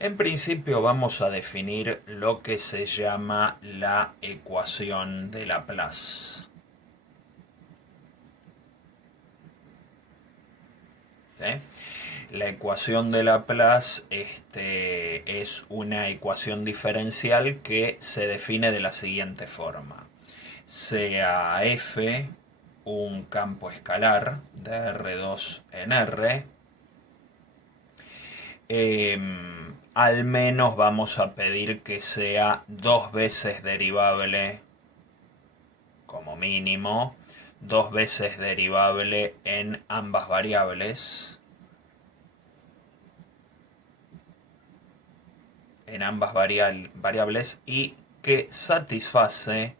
En principio vamos a definir lo que se llama la ecuación de Laplace. ¿Sí? La ecuación de Laplace es una ecuación diferencial que se define de la siguiente forma. Sea f un campo escalar de R2 en R, al menos vamos a pedir que sea dos veces derivable, como mínimo, dos veces derivable en ambas variables, y que satisface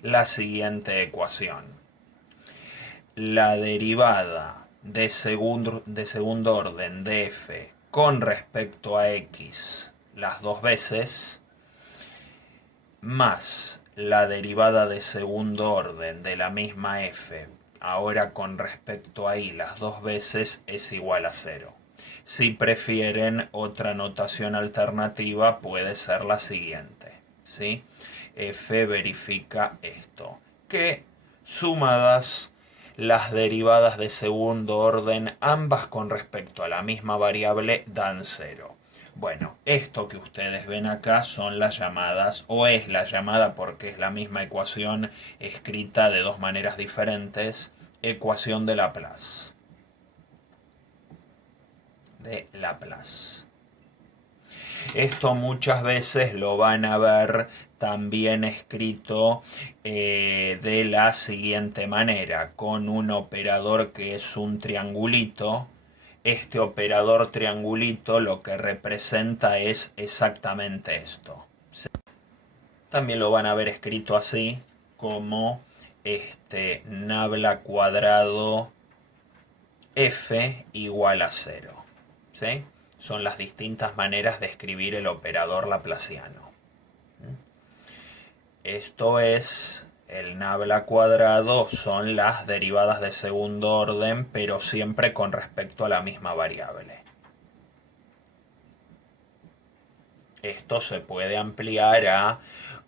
la siguiente ecuación. La derivada de segundo orden de f con respecto a x las dos veces, más la derivada de segundo orden de la misma f, ahora con respecto a y las dos veces, es igual a 0. Si prefieren otra notación alternativa, puede ser la siguiente, ¿sí? F verifica esto, que sumadas las derivadas de segundo orden, ambas con respecto a la misma variable, dan 0. Bueno, esto que ustedes ven acá son las llamadas, o es la llamada porque es la misma ecuación escrita de dos maneras diferentes, ecuación de Laplace. Esto muchas veces lo van a ver también escrito de la siguiente manera, con un operador que es un triangulito. Este operador triangulito lo que representa es exactamente esto. También lo van a ver escrito así, como nabla cuadrado f igual a 0. ¿Sí? Son las distintas maneras de escribir el operador laplaciano. Esto es, el nabla cuadrado son las derivadas de segundo orden, pero siempre con respecto a la misma variable. Esto se puede ampliar a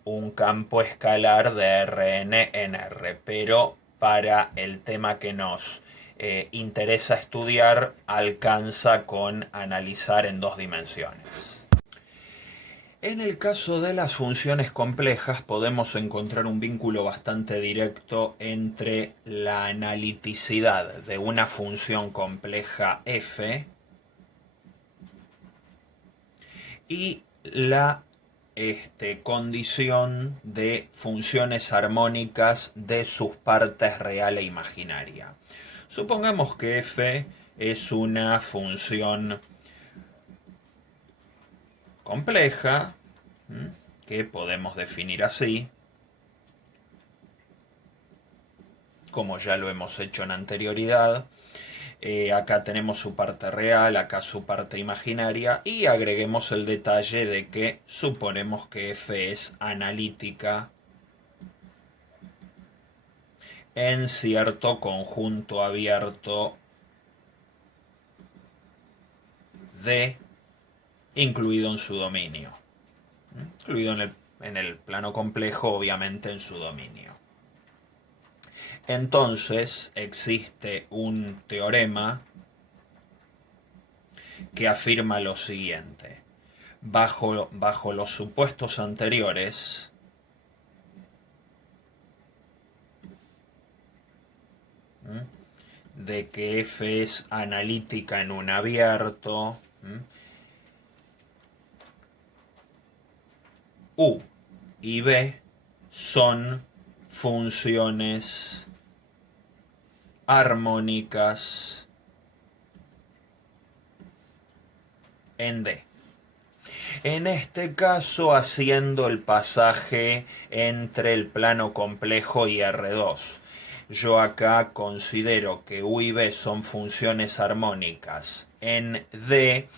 un campo escalar de Rn en R, pero para el tema que nos interesa estudiar alcanza con analizar en dos dimensiones. En el caso de las funciones complejas podemos encontrar un vínculo bastante directo entre la analiticidad de una función compleja f y la condición de funciones armónicas de sus partes real e imaginaria. Supongamos que f es una función compleja, que podemos definir así, como ya lo hemos hecho en anterioridad. Acá tenemos su parte real, acá su parte imaginaria, y agreguemos el detalle de que suponemos que f es analítica en cierto conjunto abierto D, incluido en su dominio. Incluido en el plano complejo, obviamente en su dominio. Entonces existe un teorema que afirma lo siguiente. Bajo los supuestos anteriores, de que f es analítica en un abierto, u y b son funciones armónicas en D. En este caso, haciendo el pasaje entre el plano complejo y R2. Yo acá considero que U y B son funciones armónicas en D,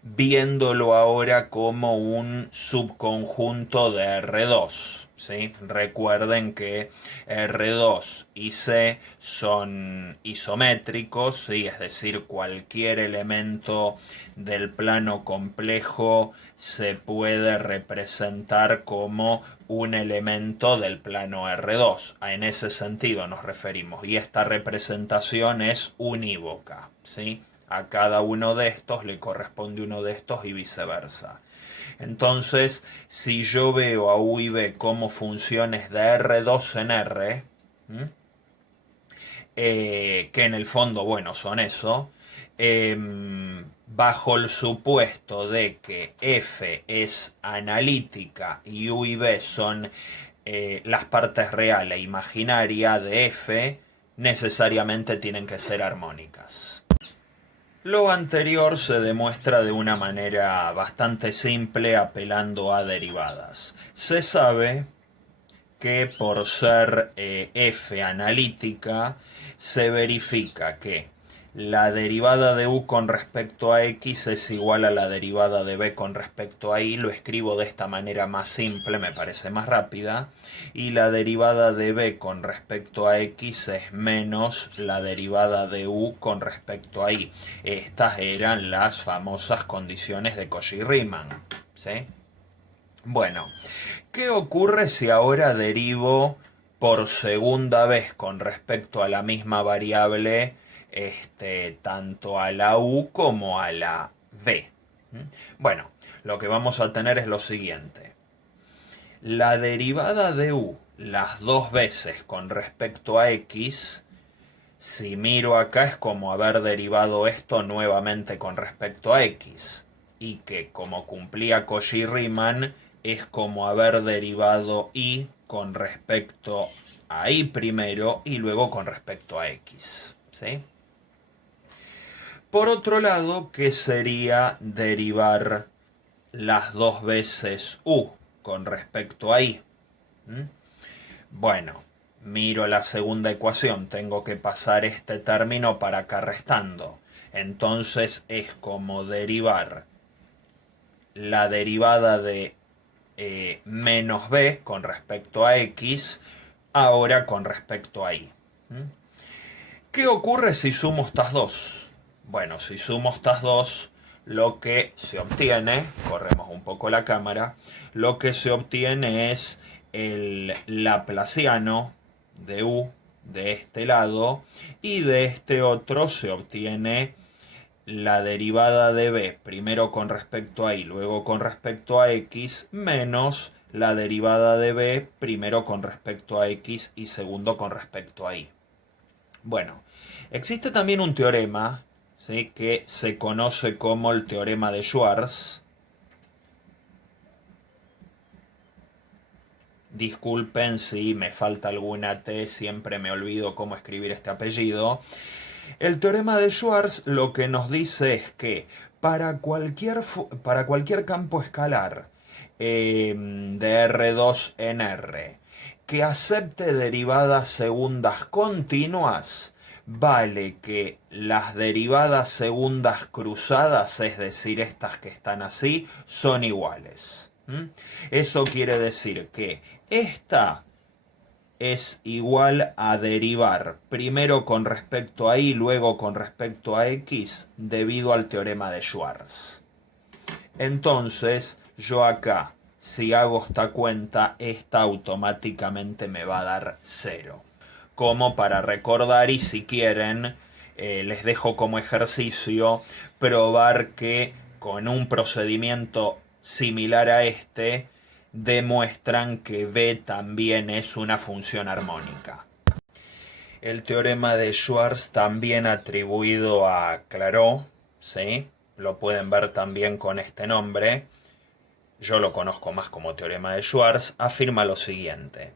viéndolo ahora como un subconjunto de R2. ¿sí? Recuerden que R2 y C son isométricos, ¿sí? Es decir, cualquier elemento del plano complejo se puede representar como un elemento del plano R2. En ese sentido nos referimos. Y esta representación es unívoca, ¿sí? A cada uno de estos le corresponde uno de estos y viceversa. Entonces, si yo veo a U y B como funciones de R2 en R, que en el fondo, bueno, son eso, bajo el supuesto de que F es analítica y U y B son las partes real e imaginaria de F, necesariamente tienen que ser armónicas. Lo anterior se demuestra de una manera bastante simple apelando a derivadas. Se sabe que por ser F analítica, se verifica que la derivada de U con respecto a X es igual a la derivada de B con respecto a Y. Lo escribo de esta manera más simple, me parece más rápida. Y la derivada de B con respecto a X es menos la derivada de U con respecto a Y. Estas eran las famosas condiciones de Cauchy-Riemann, ¿sí? Bueno, ¿qué ocurre si ahora derivo por segunda vez con respecto a la misma variable, tanto a la U como a la V? Bueno, lo que vamos a tener es lo siguiente. La derivada de U las dos veces con respecto a X, si miro acá es como haber derivado esto nuevamente con respecto a X. Y que como cumplía Cauchy-Riemann es como haber derivado Y con respecto a Y primero y luego con respecto a X. ¿Sí? Por otro lado, ¿qué sería derivar las dos veces U con respecto a Y? Bueno, miro la segunda ecuación, tengo que pasar este término para acá restando. Entonces es como derivar la derivada de menos b con respecto a x, ahora con respecto a y. ¿Qué ocurre si sumo estas dos? Bueno, si sumo estas dos, lo que se obtiene, corremos un poco la cámara, lo que se obtiene es el laplaciano de u de este lado y de este otro se obtiene la derivada de b, primero con respecto a y, luego con respecto a x, menos la derivada de b, primero con respecto a x y segundo con respecto a y. Bueno, existe también un teorema, ¿sí?, que se conoce como el teorema de Schwarz. Disculpen si me falta alguna T, siempre me olvido cómo escribir este apellido. El teorema de Schwarz lo que nos dice es que para cualquier campo escalar de R2 en R que acepte derivadas segundas continuas, vale que las derivadas segundas cruzadas, es decir, estas que están así, son iguales. Eso quiere decir que esta es igual a derivar primero con respecto a y, luego con respecto a x, debido al teorema de Schwarz. Entonces, yo acá, si hago esta cuenta, esta automáticamente me va a dar 0. Como para recordar, y si quieren, les dejo como ejercicio probar que con un procedimiento similar a este, demuestran que b también es una función armónica. El teorema de Schwarz, también atribuido a Clairaut, ¿sí?, lo pueden ver también con este nombre, yo lo conozco más como teorema de Schwarz, afirma lo siguiente.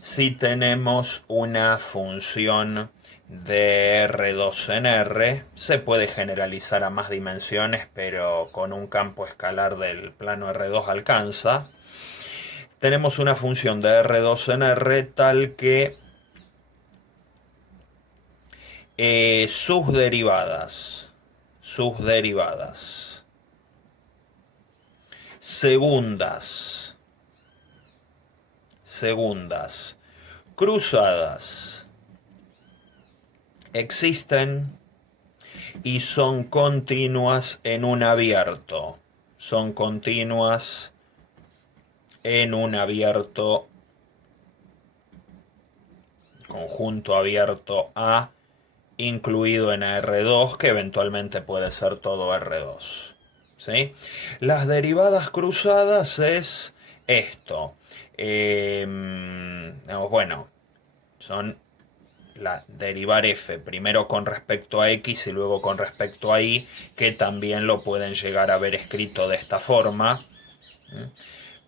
Si tenemos una función de R2 en R, se puede generalizar a más dimensiones, pero con un campo escalar del plano R2 alcanza. Tenemos una función de R2 en R tal que sus derivadas segundas cruzadas existen y son continuas en un abierto. Son continuas en un abierto, conjunto abierto A, incluido en R2, que eventualmente puede ser todo R2. ¿Sí? Las derivadas cruzadas es esto. Bueno, son derivar f primero con respecto a x y luego con respecto a y, que también lo pueden llegar a ver escrito de esta forma.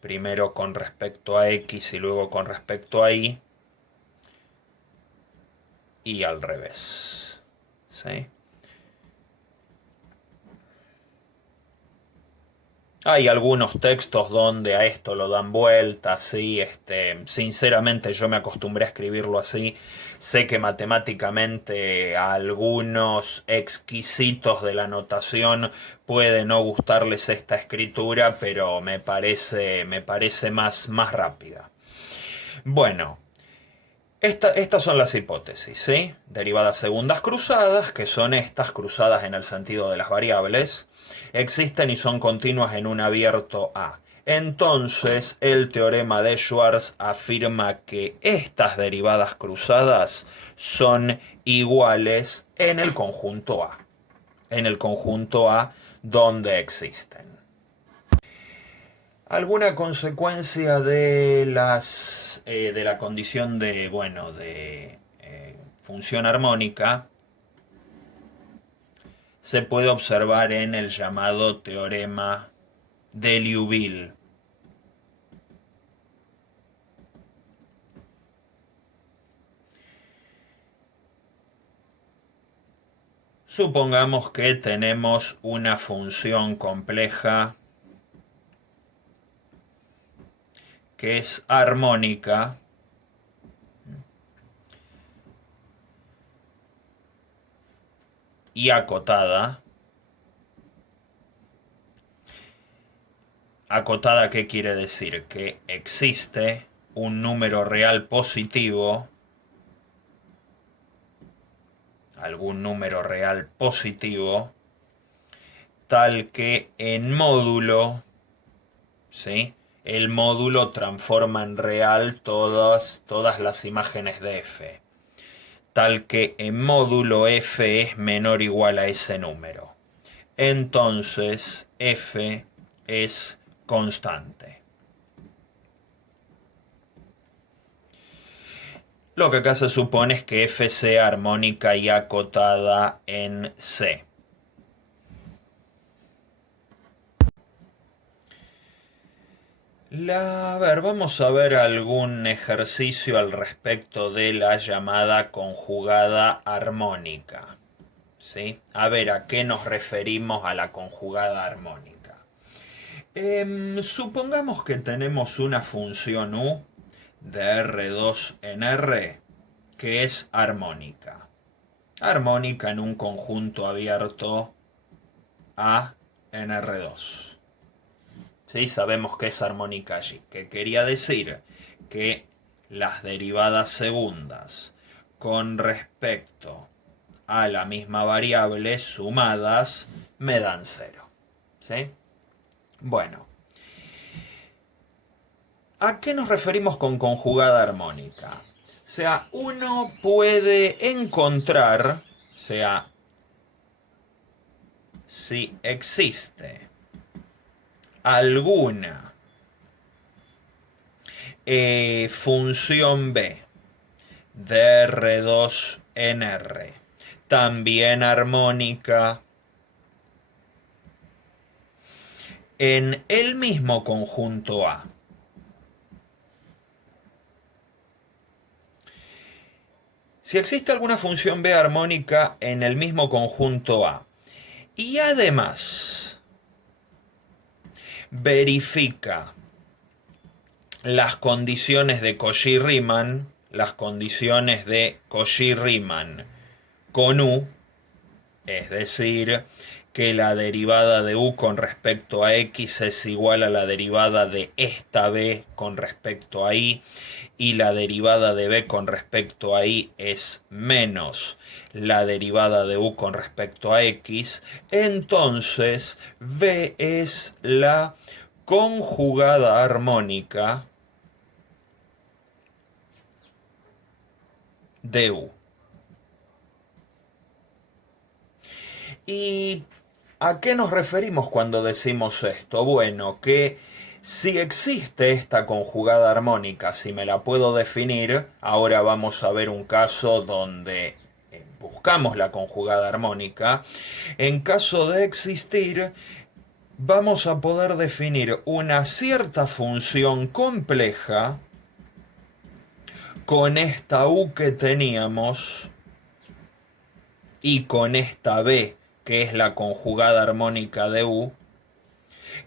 Primero con respecto a x y luego con respecto a y al revés. ¿Sí? Hay algunos textos donde a esto lo dan vuelta, ¿sí? Sinceramente yo me acostumbré a escribirlo así. Sé que matemáticamente a algunos exquisitos de la notación puede no gustarles esta escritura, pero me parece más rápida. Bueno, estas son las hipótesis, ¿sí? Derivadas segundas cruzadas, que son estas cruzadas en el sentido de las variables, existen y son continuas en un abierto A. Entonces, el teorema de Schwarz afirma que estas derivadas cruzadas son iguales en el conjunto A. En el conjunto A donde existen. ¿Alguna consecuencia de la condición de función armónica? Se puede observar en el llamado teorema de Liouville. Supongamos que tenemos una función compleja que es armónica y acotada. ¿Acotada qué quiere decir? Que existe un número real positivo, algún número real positivo, tal que en módulo, ¿sí? El módulo transforma en real todas las imágenes de f, tal que en módulo f es menor o igual a ese número. Entonces f es constante. Lo que acá se supone es que f sea armónica y acotada en C. Vamos a ver algún ejercicio al respecto de la llamada conjugada armónica. ¿Sí? A ver, ¿a qué nos referimos a la conjugada armónica? Supongamos que tenemos una función u de R2 en R que es armónica. Armónica en un conjunto abierto A en R2. ¿Sí? Sabemos que es armónica allí. ¿Qué quería decir? Que las derivadas segundas con respecto a la misma variable sumadas me dan 0. ¿Sí? Bueno. ¿A qué nos referimos con conjugada armónica? O sea, uno puede encontrar, o sea, si existe alguna función b de R2 en R, también armónica, en el mismo conjunto A. Si existe alguna función b armónica en el mismo conjunto A, y además verifica las condiciones de Cauchy-Riemann, con U, es decir, que la derivada de u con respecto a x es igual a la derivada de esta b con respecto a y la derivada de b con respecto a y es menos la derivada de u con respecto a x, entonces b es la conjugada armónica de u. ¿Y a qué nos referimos cuando decimos esto? Bueno, que si existe esta conjugada armónica, si me la puedo definir, ahora vamos a ver un caso donde buscamos la conjugada armónica. En caso de existir, vamos a poder definir una cierta función compleja con esta u que teníamos y con esta b, que es la conjugada armónica de u,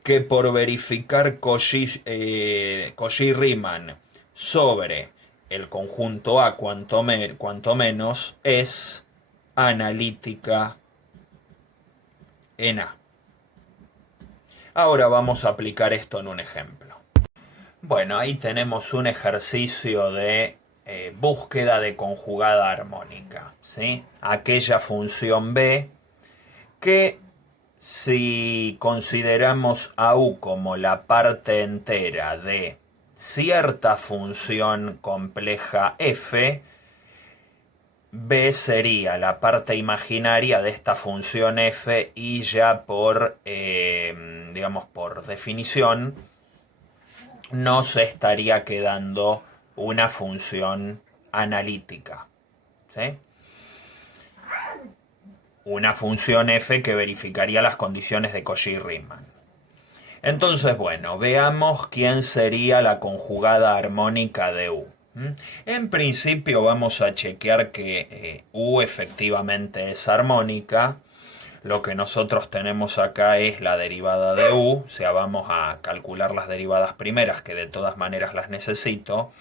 que por verificar Cauchy-Riemann sobre el conjunto A cuanto menos es analítica en A. Ahora vamos a aplicar esto en un ejemplo. Bueno, ahí tenemos un ejercicio de búsqueda de conjugada armónica, ¿sí? Aquella función B que, si consideramos a u como la parte entera de cierta función compleja f, b sería la parte imaginaria de esta función f y ya por, digamos, por definición, nos estaría quedando una función analítica, ¿sí? Una función f que verificaría las condiciones de Cauchy-Riemann. Entonces, bueno, veamos quién sería la conjugada armónica de u. En principio vamos a chequear que u efectivamente es armónica. Lo que nosotros tenemos acá es la derivada de u, o sea, vamos a calcular las derivadas primeras, que de todas maneras las necesito.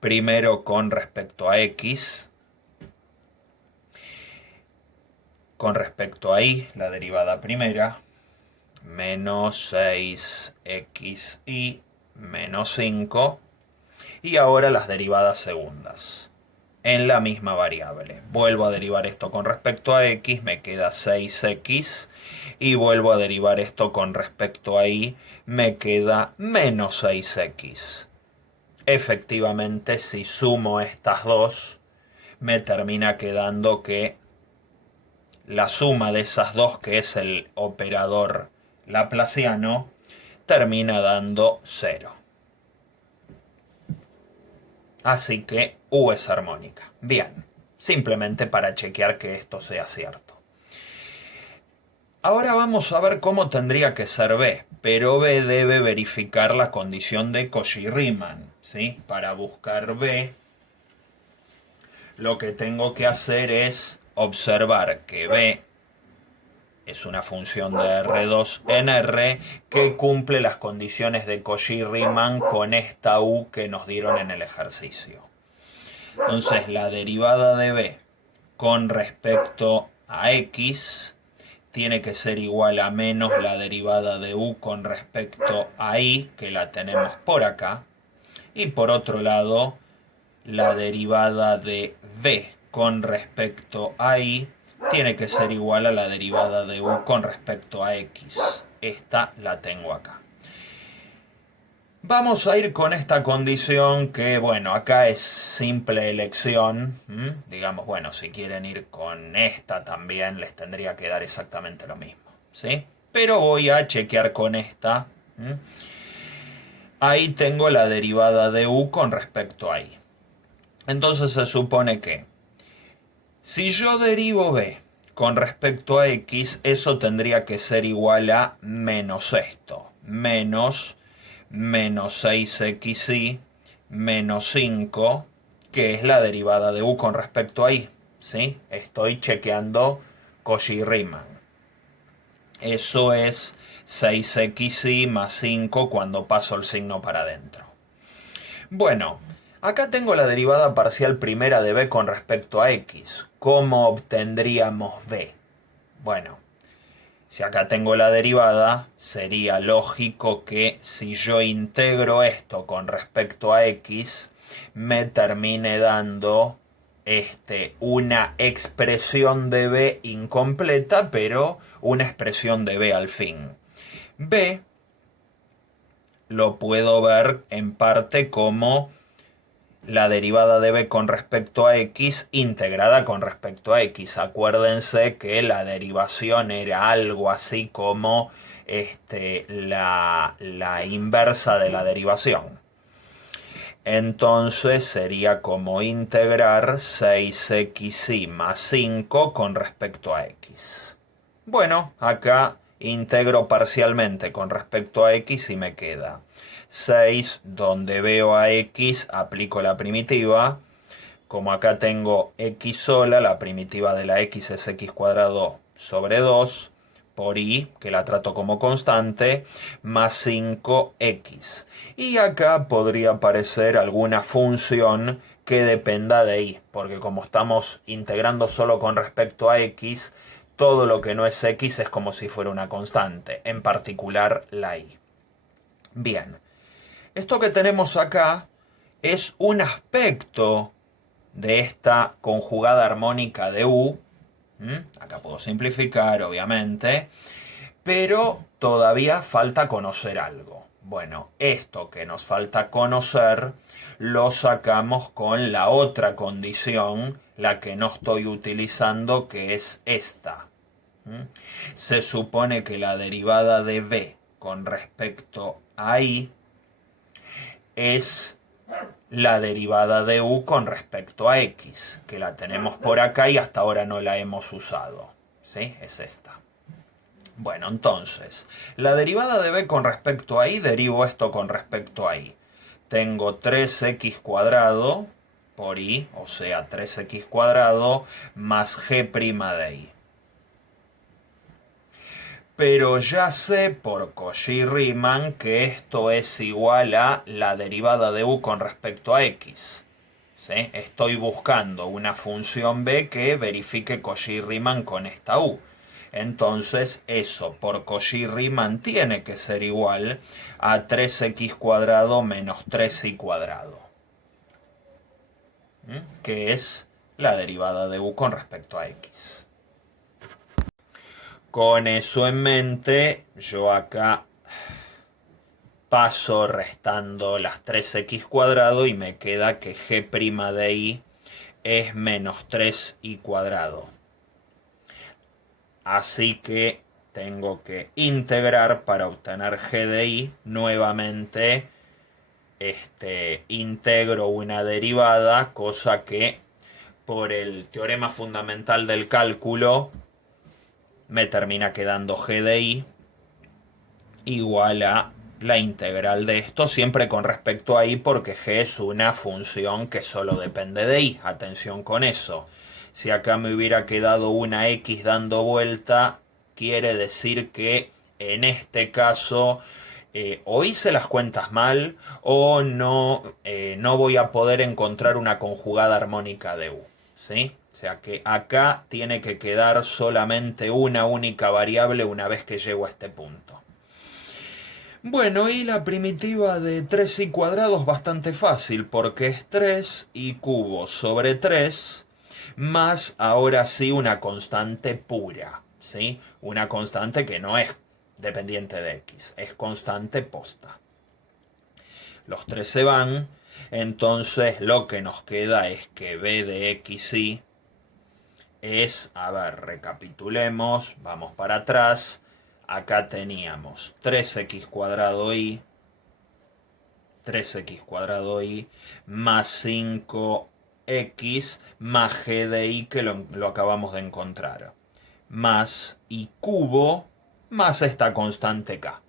Primero con respecto a x, con respecto a y, la derivada primera, menos 6xy menos 5, y ahora las derivadas segundas en la misma variable. Vuelvo a derivar esto con respecto a x, me queda 6x, y vuelvo a derivar esto con respecto a y, me queda menos 6x. Efectivamente, si sumo estas dos, me termina quedando que la suma de esas dos, que es el operador laplaciano, termina dando 0. Así que u es armónica. Bien, simplemente para chequear que esto sea cierto. Ahora vamos a ver cómo tendría que ser b, pero b debe verificar la condición de Cauchy-Riemann, ¿sí? Para buscar b, lo que tengo que hacer es observar que b es una función de R2 en R que cumple las condiciones de Cauchy-Riemann con esta u que nos dieron en el ejercicio. Entonces la derivada de b con respecto a x tiene que ser igual a menos la derivada de u con respecto a y, que la tenemos por acá. Y por otro lado, la derivada de b con respecto a y tiene que ser igual a la derivada de u con respecto a x. Esta la tengo acá. Vamos a ir con esta condición que, bueno, acá es simple elección. Digamos, bueno, si quieren ir con esta también les tendría que dar exactamente lo mismo, ¿sí? Pero voy a chequear con esta. Ahí tengo la derivada de u con respecto a y. Entonces se supone que si yo derivo b con respecto a x, eso tendría que ser igual a menos esto. Menos 6xy menos 5, que es la derivada de u con respecto a y, ¿sí? Estoy chequeando Cauchy-Riemann. Eso es 6xy más 5 cuando paso el signo para adentro. Bueno, acá tengo la derivada parcial primera de b con respecto a x. ¿Cómo obtendríamos b? Bueno, Si acá tengo la derivada, sería lógico que si yo integro esto con respecto a x, me termine dando una expresión de b incompleta, pero una expresión de b al fin. B lo puedo ver en parte como la derivada de b con respecto a x integrada con respecto a x. Acuérdense que la derivación era algo así como la inversa de la derivación. Entonces sería como integrar 6xy más 5 con respecto a x. Bueno, acá integro parcialmente con respecto a x y me queda 6, donde veo a x, aplico la primitiva. Como acá tengo x sola, la primitiva de la x es x cuadrado sobre 2 por y, que la trato como constante, más 5x. Y acá podría aparecer alguna función que dependa de y, porque como estamos integrando solo con respecto a x, todo lo que no es x es como si fuera una constante, en particular la y. Bien, esto que tenemos acá es un aspecto de esta conjugada armónica de u. Acá puedo simplificar, obviamente, pero todavía falta conocer algo. Bueno, esto que nos falta conocer lo sacamos con la otra condición, la que no estoy utilizando, que es esta. Se supone que la derivada de b con respecto a y es la derivada de u con respecto a x, que la tenemos por acá y hasta ahora no la hemos usado. ¿Sí? Es esta. Bueno, entonces, la derivada de b con respecto a y, derivo esto con respecto a y. Tengo 3x cuadrado por y, o sea, 3x cuadrado más g' de y. Pero ya sé por Cauchy-Riemann que esto es igual a la derivada de u con respecto a x. ¿Sí? Estoy buscando una función b que verifique Cauchy-Riemann con esta u. Entonces eso por Cauchy-Riemann tiene que ser igual a 3x cuadrado menos 3y cuadrado. Que es la derivada de u con respecto a x. Con eso en mente, yo acá paso restando las 3x cuadrado y me queda que g' de y es menos 3y cuadrado. Así que tengo que integrar para obtener g de y. Nuevamente integro una derivada, cosa que por el teorema fundamental del cálculo me termina quedando g de y igual a la integral de esto, siempre con respecto a y, porque g es una función que solo depende de y. Atención con eso. Si acá me hubiera quedado una x dando vuelta, quiere decir que en este caso o hice las cuentas mal o no voy a poder encontrar una conjugada armónica de u. ¿Sí? O sea que acá tiene que quedar solamente una única variable una vez que llego a este punto. Bueno, y la primitiva de 3y cuadrado es bastante fácil porque es 3y cubo sobre 3 más ahora sí una constante pura, ¿sí? Una constante que no es dependiente de x, es constante posta. Los 3 se van, entonces lo que nos queda es que b de xy es, a ver, recapitulemos, vamos para atrás. Acá teníamos 3x cuadrado y 3x cuadrado y más 5x más g de y, que lo acabamos de encontrar, más y cubo más esta constante k.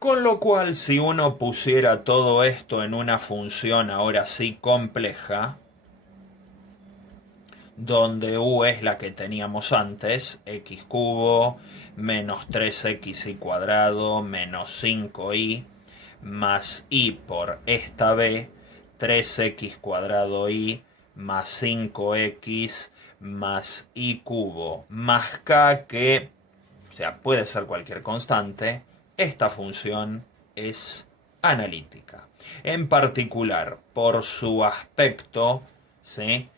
Con lo cual, si uno pusiera todo esto en una función ahora sí compleja, donde u es la que teníamos antes, x cubo menos 3xy cuadrado menos 5y más y por esta b, 3x cuadrado y más 5x más i cubo más k, que, o sea, puede ser cualquier constante. Esta función es analítica. En particular, por su aspecto, ¿sí?,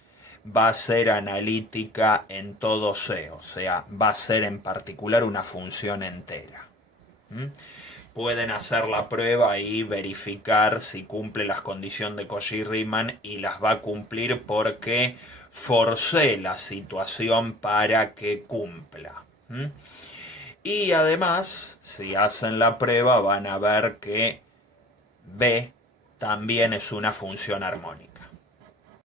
va a ser analítica en todo C, o sea, va a ser en particular una función entera. ¿Mm? Pueden hacer la prueba y verificar si cumple las condiciones de Cauchy-Riemann, y las va a cumplir porque forcé la situación para que cumpla. ¿Mm? Y además, si hacen la prueba, van a ver que B también es una función armónica.